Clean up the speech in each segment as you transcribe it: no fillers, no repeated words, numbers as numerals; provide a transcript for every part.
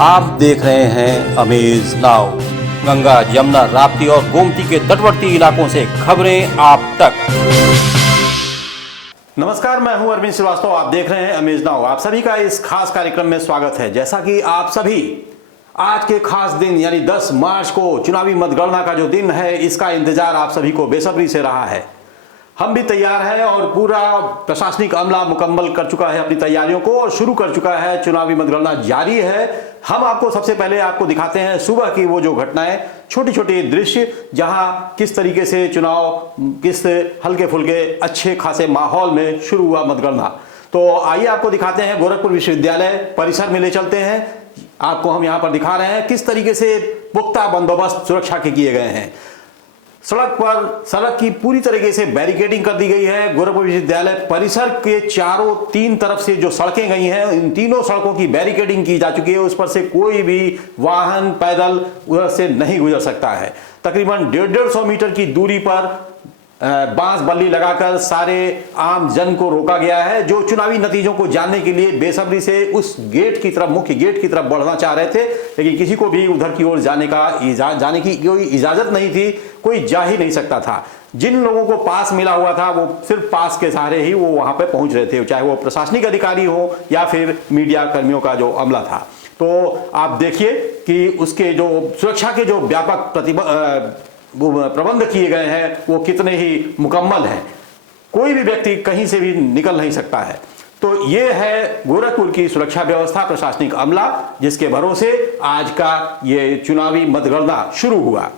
आप देख रहे हैं अमेज नाउ। गंगा, यमुना, राप्ती और गोमती के तटवर्ती इलाकों से खबरें आप तक। नमस्कार, मैं हूं अरविंद श्रीवास्तव। आप देख रहे हैं अमेज नाउ। आप सभी का इस खास कार्यक्रम में स्वागत है। जैसा कि आप सभी आज के खास दिन यानी 10 मार्च को चुनावी मतगणना का जो दिन है, इसका इंतजार आप सभी को बेसब्री से रहा है। हम भी तैयार हैं और पूरा प्रशासनिक अमला मुकम्मल कर चुका है अपनी तैयारियों को और शुरू कर चुका है। चुनावी मतगणना जारी है। हम आपको सबसे पहले दिखाते हैं सुबह की वो जो घटनाएं, छोटी छोटी दृश्य, जहां किस तरीके से चुनाव किस हल्के फुल्के अच्छे खासे माहौल में शुरू हुआ मतगणना। तो आइए आपको दिखाते हैं। गोरखपुर विश्वविद्यालय परिसर में ले चलते हैं। आपको हम यहां पर दिखा रहे हैं किस तरीके से पुख्ता बंदोबस्त सुरक्षा के किए गए हैं। सड़क की पूरी तरीके से बैरिकेडिंग कर दी गई है। गोरखपुर विश्वविद्यालय परिसर के चारों तीन तरफ से जो सड़कें गई हैं, इन तीनों सड़कों की बैरिकेडिंग की जा चुकी है। उस पर से कोई भी वाहन पैदल उधर से नहीं गुजर सकता है। तकरीबन 150 मीटर की दूरी पर बांस बल्ली लगाकर सारे आम जन को रोका गया है, जो चुनावी नतीजों को जानने के लिए बेसब्री से उस गेट की तरफ, मुख्य गेट की तरफ बढ़ना चाह रहे थे, लेकिन किसी को भी उधर की ओर जाने की कोई इजाजत नहीं थी। कोई जा ही नहीं सकता था। जिन लोगों को पास मिला हुआ था वो सिर्फ पास के सहारे ही वो वहां पर पहुंच रहे थे, चाहे वो प्रशासनिक अधिकारी हो या फिर मीडिया कर्मियों का जो अमला था। तो आप देखिए कि उसके जो सुरक्षा के जो व्यापक प्रबंध किए गए हैं वो कितने ही मुकम्मल हैं। कोई भी व्यक्ति कहीं से भी निकल नहीं सकता है। तो ये है गोरखपुर की सुरक्षा व्यवस्था, प्रशासनिक अमला, जिसके भरोसे आज का ये चुनावी मतगणना शुरू हुआ।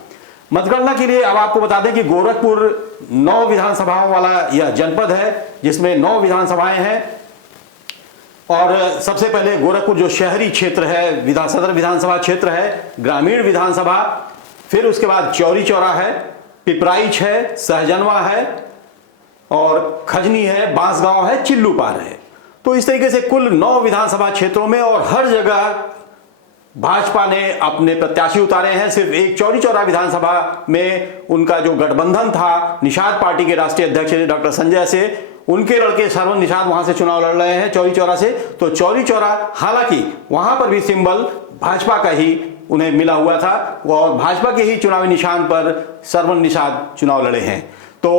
मतगणना के लिए अब आपको बता दें कि गोरखपुर 9 विधानसभाओं वाला यह जनपद है, जिसमें 9 विधानसभाएं हैं। और सबसे पहले गोरखपुर जो शहरी क्षेत्र है, सदर विधानसभा क्षेत्र है, ग्रामीण विधानसभा, फिर उसके बाद चौरी चौरा है, पिपराइच है, सहजनवा है और खजनी है, बांसगांव है, चिल्लूपार है। तो इस तरीके से कुल 9 विधानसभा क्षेत्रों में और हर जगह भाजपा ने अपने प्रत्याशी उतारे हैं। सिर्फ एक चौरी चौरा विधानसभा में उनका जो गठबंधन था निषाद पार्टी के राष्ट्रीय अध्यक्ष डॉक्टर संजय से, उनके लड़के सरवन निषाद वहां से चुनाव लड़ रहे हैं चौरी चौरा से। तो चौरी चौरा, हालांकि वहां पर भी सिंबल भाजपा का ही उन्हें मिला हुआ था और भाजपा के ही चुनावी निशान पर सरवन निषाद चुनाव लड़े हैं। तो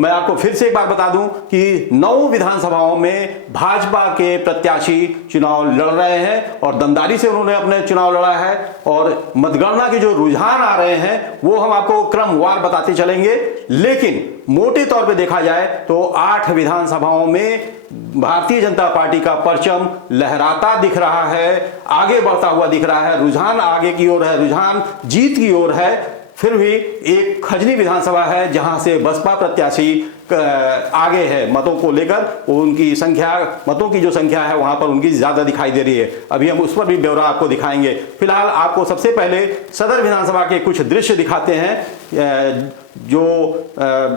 मैं आपको फिर से एक बात बता दूं कि 9 विधानसभाओं में भाजपा के प्रत्याशी चुनाव लड़ रहे हैं और दमदारी से उन्होंने अपने चुनाव लड़ा है। और मतगणना के जो रुझान आ रहे हैं वो हम आपको क्रमवार बताते चलेंगे, लेकिन मोटे तौर पे देखा जाए तो 8 विधानसभाओं में भारतीय जनता पार्टी का परचम लहराता दिख रहा है, आगे बढ़ता हुआ दिख रहा है। रुझान आगे की ओर है, रुझान जीत की ओर है। फिर भी एक खजनी विधानसभा है जहां से बसपा प्रत्याशी आगे है मतों को लेकर। उनकी संख्या, मतों की जो संख्या है वहां पर उनकी ज्यादा दिखाई दे रही है। अभी हम उस पर भी ब्यौरा आपको दिखाएंगे। फिलहाल आपको सबसे पहले सदर विधानसभा के कुछ दृश्य दिखाते हैं। जो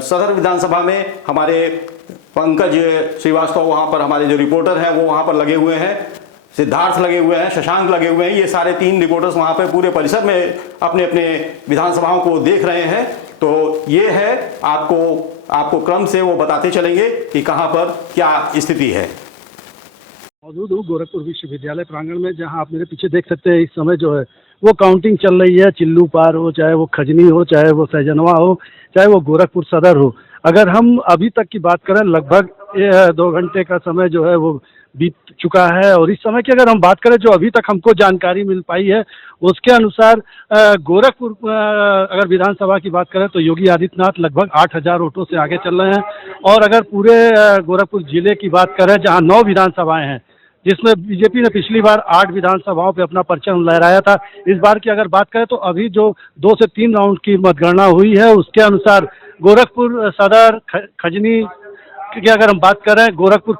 सदर विधानसभा में हमारे पंकज श्रीवास्तव, वहां पर हमारे जो रिपोर्टर हैं वो वहां पर लगे हुए हैं, सिद्धार्थ लगे हुए हैं, शशांक लगे हुए हैं। ये सारे 3 रिपोर्टर्स वहां पे पूरे परिसर में अपने अपने विधानसभाओं को देख रहे हैं। तो ये है, आपको क्रम से वो बताते चलेंगे कि कहां पर क्या स्थिति है। मौजूद हूँ गोरखपुर विश्वविद्यालय प्रांगण में, जहां आप मेरे पीछे देख सकते हैं इस समय जो है वो काउंटिंग चल रही है। चिल्लूपार हो, चाहे वो खजनी हो, चाहे वो सहजनवा हो, चाहे वो गोरखपुर सदर हो। अगर हम अभी तक की बात करें, लगभग 2 घंटे का समय जो है वो बीत चुका है। और इस समय की अगर हम बात करें, जो अभी तक हमको जानकारी मिल पाई है उसके अनुसार गोरखपुर अगर विधानसभा की बात करें तो योगी आदित्यनाथ लगभग 8,000 वोटों से आगे चल रहे हैं। और अगर पूरे गोरखपुर जिले की बात करें, जहां 9 विधानसभाएं हैं, जिसमें बीजेपी ने पिछली बार 8 विधानसभाओं पे अपना परचम लहराया था, इस बार की अगर बात करें तो अभी जो 2 से 3 राउंड की मतगणना हुई है उसके अनुसार गोरखपुर सदर, खजनी की अगर हम बात करें, गोरखपुर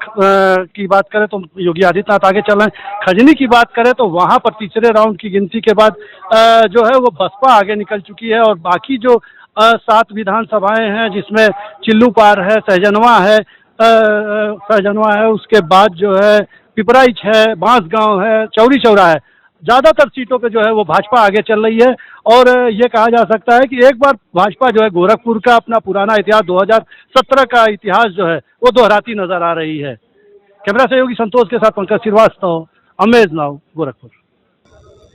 की बात करें तो योगी आदित्यनाथ आगे चल रहे हैं। खजनी की बात करें तो वहां पर तीसरे राउंड की गिनती के बाद जो है वो बसपा आगे निकल चुकी है। और बाकी जो 7 विधानसभाएं हैं, जिसमें चिल्लूपार है, सहजनवा है, उसके बाद जो है पिपराइच है, बांसगांव है, चौरी चौरा है, ज्यादातर सीटों पे जो है वो भाजपा आगे चल रही है। और ये कहा जा सकता है कि एक बार भाजपा जो है गोरखपुर का अपना पुराना इतिहास 2017 का इतिहास जो है वो दोहराती नजर आ रही है। कैमरा सहयोगी संतोष के साथ पंकज श्रीवास्तव, अमेज नाउ गोरखपुर।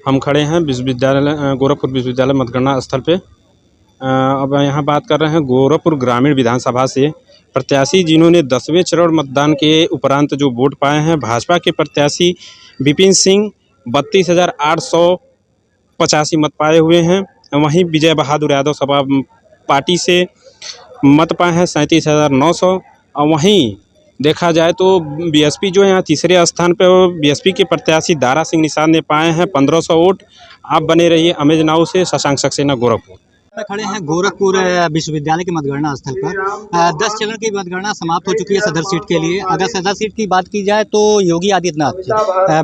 हम खड़े हैं विश्वविद्यालय गोरखपुर विश्वविद्यालय मतगणना स्थल पे। अब यहाँ बात कर रहे हैं गोरखपुर ग्रामीण विधानसभा से प्रत्याशी जिन्होंने 10वें चरण मतदान के उपरांत जो वोट पाए हैं। भाजपा के प्रत्याशी विपिन सिंह 32,885 मत पाए हुए हैं। वहीं विजय बहादुर यादव सपा पार्टी से मत पाए हैं 37,900। और वहीं देखा जाए तो बीएसपी जो है यहाँ तीसरे स्थान पर, बीएसपी के प्रत्याशी दारा सिंह निषाद ने पाए हैं 1500 वोट। आप बने रहिए अमेज नाउ से। शशांक सक्सेना, गोरखपुर। खड़े हैं गोरखपुर विश्वविद्यालय के मतगणना स्थल पर। 10 चरण की मतगणना समाप्त हो चुकी है सदर सीट के लिए। अगर सदर सीट की बात की जाए तो योगी आदित्यनाथ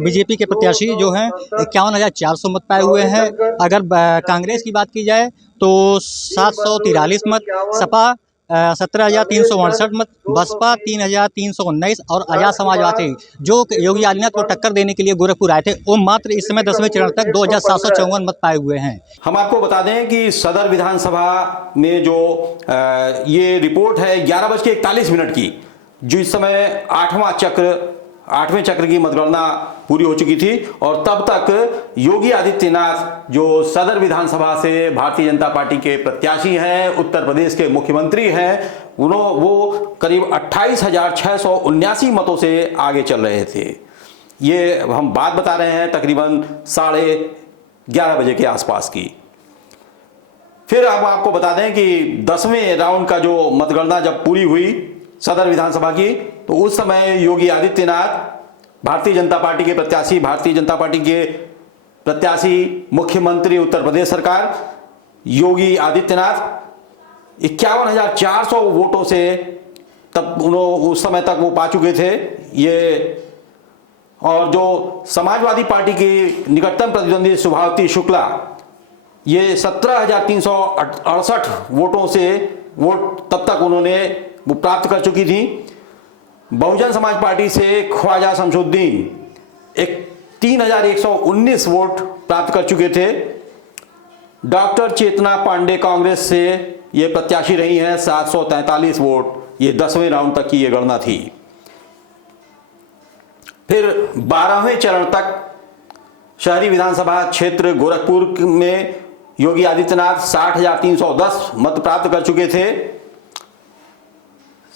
बीजेपी के प्रत्याशी जो हैं 51,400 मत पाए हुए हैं। अगर कांग्रेस की बात की जाए तो 743 मत, सपा 17,368 मत, बसपा 3,319 और आजाद समाजवादी जो योगी आदित्यनाथ को टक्कर देने के लिए गोरखपुर आए थे वो मात्र इस समय 10वें चरण तक 2,754 मत पाए हुए हैं। हम आपको बता दें कि सदर विधानसभा में जो ये रिपोर्ट है 11:41 की, जो इस समय 8वें चक्र की मतगणना पूरी हो चुकी थी और तब तक योगी आदित्यनाथ जो सदर विधानसभा से भारतीय जनता पार्टी के प्रत्याशी हैं, उत्तर प्रदेश के मुख्यमंत्री हैं, वो करीब 28,679 मतों से आगे चल रहे थे। ये हम बात बता रहे हैं तकरीबन 11:30 बजे के आसपास की। फिर अब आपको बता दें कि 10वें राउंड का जो मतगणना जब पूरी हुई सदर विधानसभा की, तो उस समय योगी आदित्यनाथ भारतीय जनता पार्टी के प्रत्याशी, भारतीय जनता पार्टी के प्रत्याशी मुख्यमंत्री उत्तर प्रदेश सरकार योगी आदित्यनाथ 51,400 वोटों से तब उस समय तक वो पा चुके थे ये। और जो समाजवादी पार्टी की निकटतम प्रतिद्वंदी शुभावती शुक्ला ये 17,368 वोटों से वोट तब तक उन्होंने वो प्राप्त कर चुकी थी। बहुजन समाज पार्टी से ख्वाजा शमशुद्दीन 3,119 वोट प्राप्त कर चुके थे। डॉक्टर चेतना पांडे कांग्रेस से ये प्रत्याशी रही हैं 743 वोट। ये 10वें राउंड तक की ये गणना थी। फिर 12वें चरण तक शहरी विधानसभा क्षेत्र गोरखपुर में योगी आदित्यनाथ 60,310 मत प्राप्त कर चुके थे।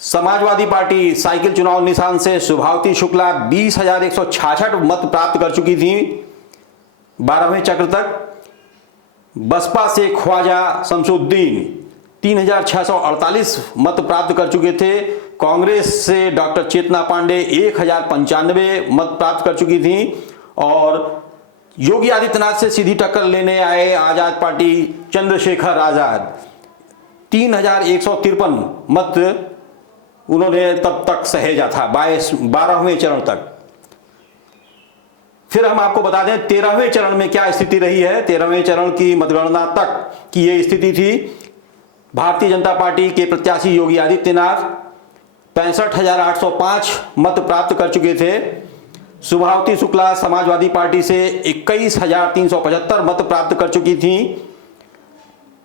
समाजवादी पार्टी साइकिल चुनाव निशान से शुभावती शुक्ला 20,166 मत प्राप्त कर चुकी थी 12वें चक्र तक। बसपा से ख्वाजा शमशुद्दीन 3,648 मत प्राप्त कर चुके थे। कांग्रेस से डॉक्टर चेतना पांडे 1,095 मत प्राप्त कर चुकी थी। और योगी आदित्यनाथ से सीधी टक्कर लेने आए आजाद पार्टी चंद्रशेखर आजाद 3,153 मत उन्होंने तब तक सहेजा था 12वें चरण तक। फिर हम आपको बता दें 13वें चरण में क्या स्थिति रही है। 13वें चरण की मतगणना तक की ये स्थिति थी। भारतीय जनता पार्टी के प्रत्याशी योगी आदित्यनाथ 65,805 मत प्राप्त कर चुके थे। शुभावती शुक्ला समाजवादी पार्टी से 21,375 मत प्राप्त कर चुकी थी।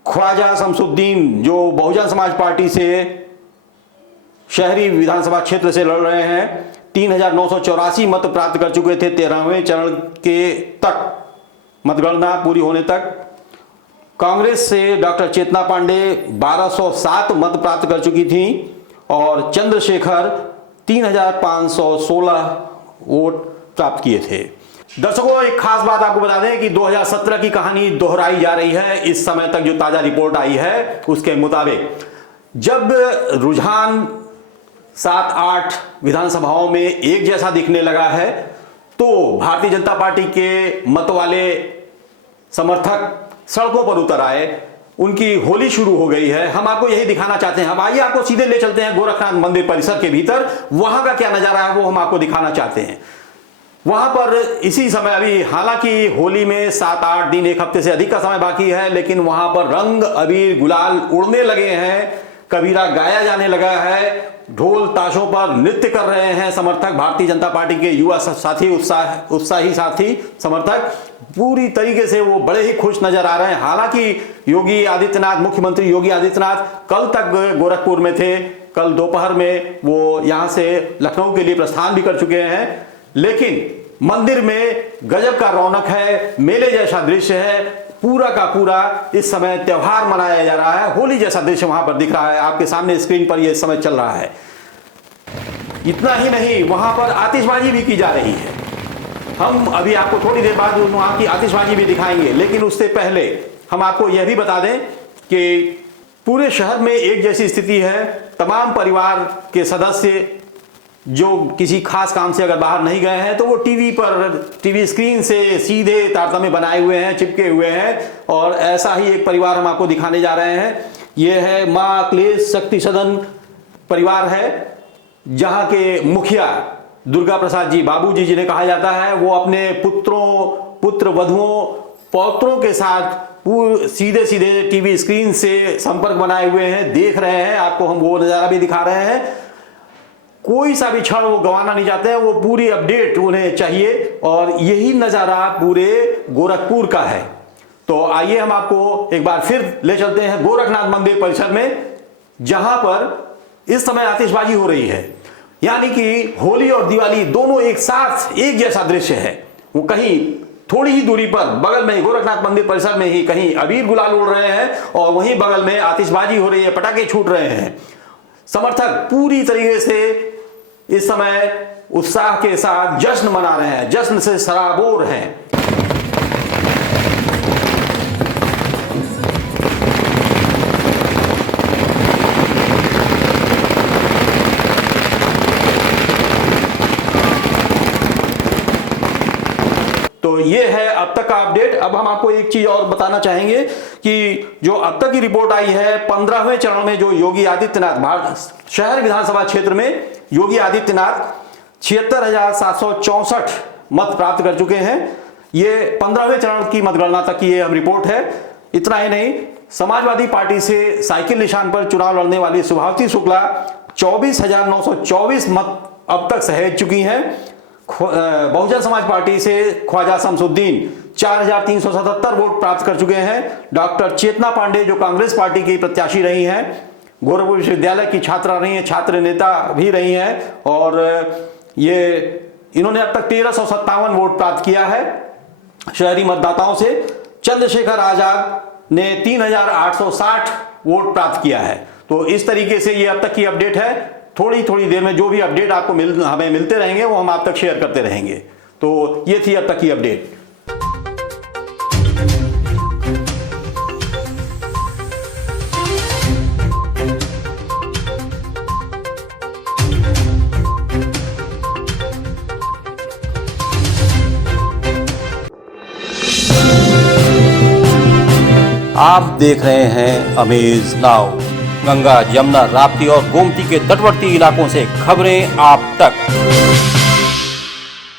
ख्वाजा शमशुद्दीन जो बहुजन समाज पार्टी से शहरी विधानसभा क्षेत्र से लड़ रहे हैं 3,984 मत प्राप्त कर चुके थे 13वें चरण के तक मतगणना पूरी होने तक। कांग्रेस से डॉक्टर चेतना पांडे 1,207 मत प्राप्त कर चुकी थी और चंद्रशेखर 3,516 वोट प्राप्त किए थे। दर्शकों, एक खास बात आपको बता दें कि 2017 की कहानी दोहराई जा रही है। इस समय तक जो ताजा रिपोर्ट आई है उसके मुताबिक जब रुझान 7-8 विधानसभाओं में एक जैसा दिखने लगा है तो भारतीय जनता पार्टी के मत वाले समर्थक सड़कों पर उतर आए। उनकी होली शुरू हो गई है। हम आपको यही दिखाना चाहते हैं। हम आइए आपको सीधे ले चलते हैं गोरखनाथ मंदिर परिसर के भीतर। वहां का क्या नजारा है वो हम आपको दिखाना चाहते हैं। वहां पर इसी समय अभी हालांकि होली में 7-8 दिन, एक हफ्ते से अधिक का समय बाकी है, लेकिन वहां पर रंग अबीर गुलाल उड़ने लगे हैं। कबीरा गाया जाने लगा है। ढोल ताशों पर नृत्य कर रहे हैं समर्थक। भारतीय जनता पार्टी के युवा साथी, उत्साही साथी समर्थक पूरी तरीके से वो बड़े ही खुश नजर आ रहे हैं। हालांकि योगी आदित्यनाथ, मुख्यमंत्री योगी आदित्यनाथ कल तक गोरखपुर में थे। कल दोपहर में वो यहां से लखनऊ के लिए प्रस्थान भी कर चुके हैं। लेकिन मंदिर में गजब का रौनक है, मेले जैसा दृश्य है, पूरा का पूरा इस समय त्योहार मनाया जा रहा है, होली जैसा दृश्य वहां पर दिख रहा है। आपके सामने स्क्रीन पर यह समय चल रहा है। इतना ही नहीं, वहां पर आतिशबाजी भी की जा रही है। हम अभी आपको थोड़ी देर बाद वहां की आतिशबाजी भी दिखाएंगे, लेकिन उससे पहले हम आपको यह भी बता दें कि पूरे शहर में एक जैसी स्थिति है। तमाम परिवार के सदस्य जो किसी खास काम से अगर बाहर नहीं गए हैं तो वो टीवी स्क्रीन से सीधे तारतम्य बनाए हुए हैं, चिपके हुए हैं। और ऐसा ही एक परिवार हम आपको दिखाने जा रहे हैं। ये है मां अखिलेश शक्ति सदन परिवार है, जहां के मुखिया दुर्गा प्रसाद जी, बाबूजी जिन्हें कहा जाता है, वो अपने पुत्र वधुओं पौत्रों के साथ सीधे सीधे टीवी स्क्रीन से संपर्क बनाए हुए हैं, देख रहे हैं। आपको हम वो नजारा भी दिखा रहे हैं। कोई सा भी क्षण वो गंवाना नहीं चाहते हैं, वो पूरी अपडेट उन्हें चाहिए। और यही नजारा पूरे गोरखपुर का है। तो आइए हम आपको एक बार फिर ले चलते हैं गोरखनाथ मंदिर परिसर में, जहां पर इस समय आतिशबाजी हो रही है। यानी कि होली और दिवाली दोनों एक साथ एक जैसा दृश्य है। वो कहीं थोड़ी ही दूरी पर बगल में ही गोरखनाथ मंदिर परिसर में ही कहीं अबीर गुलाल उड़ रहे हैं और वहीं बगल में आतिशबाजी हो रही है, पटाखे छूट रहे हैं। समर्थक पूरी तरीके से इस समय उत्साह के साथ जश्न मना रहे हैं, जश्न से सराबोर हैं। तो ये है अब तक का अपडेट। अब हम आपको एक चीज और बताना चाहेंगे कि जो अब तक की रिपोर्ट आई है, 15वें चरण में जो योगी आदित्यनाथ शहर विधानसभा क्षेत्र में योगी आदित्यनाथ 76,764 मत प्राप्त कर चुके हैं। ये 15वें चरण की मतगणना तक की ये हम रिपोर्ट है। इतना ही नहीं, समाजवादी पार्टी से साइकिल निशान पर चुनाव लड़ने वाली सुभावती शुक्ला 24,924 मत अब तक सहेज चुकी हैं। बहुजन समाज पार्टी से ख्वाजा शमसुद्दीन 4,377 वोट प्राप्त कर चुके हैं। डॉक्टर चेतना पांडे जो कांग्रेस पार्टी की प्रत्याशी रही हैं, गोरखपुर विश्वविद्यालय की छात्रा रही हैं, छात्र नेता भी रही हैं, और इन्होंने अब तक 1,357 वोट प्राप्त किया है शहरी मतदाताओं से। चंद्रशेखर आजाद ने 3,860 वोट प्राप्त किया है। तो इस तरीके से ये अब तक की अपडेट है। थोड़ी देर में जो भी अपडेट आपको हमें मिलते रहेंगे वो हम आप तक शेयर करते रहेंगे। तो ये थी अब तक की अपडेट। आप देख रहे हैं अमेज नाउ। गंगा, यमुना, राप्ती और गोमती के तटवर्ती इलाकों से खबरें आप तक।